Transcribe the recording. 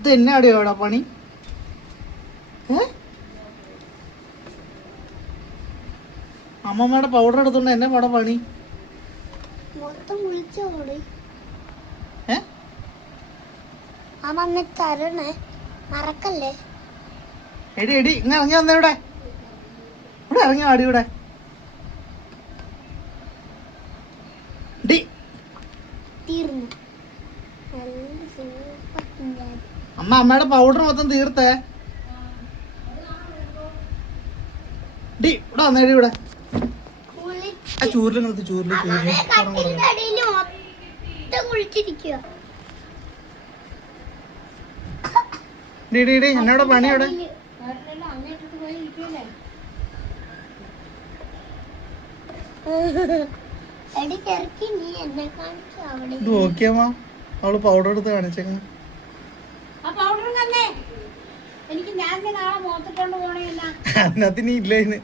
ഇത് എന്നെ അടിയോടാ പണി. അമ്മമ്മയുടെ പൗഡർ എടുത്തോണ്ട് എന്നെ പാടാ പണി. എടി എടി ഇങ്ങനെ ഇറങ്ങി വന്നേ. ഇവിടെ ഇവിടെ ഇറങ്ങി ആടി. ഇവിടെ അമ്മയുടെ പൗഡർ മൊത്തം തീർത്തേ. ഡി ഇവിടെ വന്നേടി. ഇവിടെ ആ ചൂരിലും നിർത്തി. ചൂരില് എന്നോട് പണി. ഇവിടെ നോക്കിയമ്മ അവള് പൗഡർ എടുത്ത് കാണിച്ചേക്ക. അതിനകത്ത് നീ ഇല്ലേന്ന്.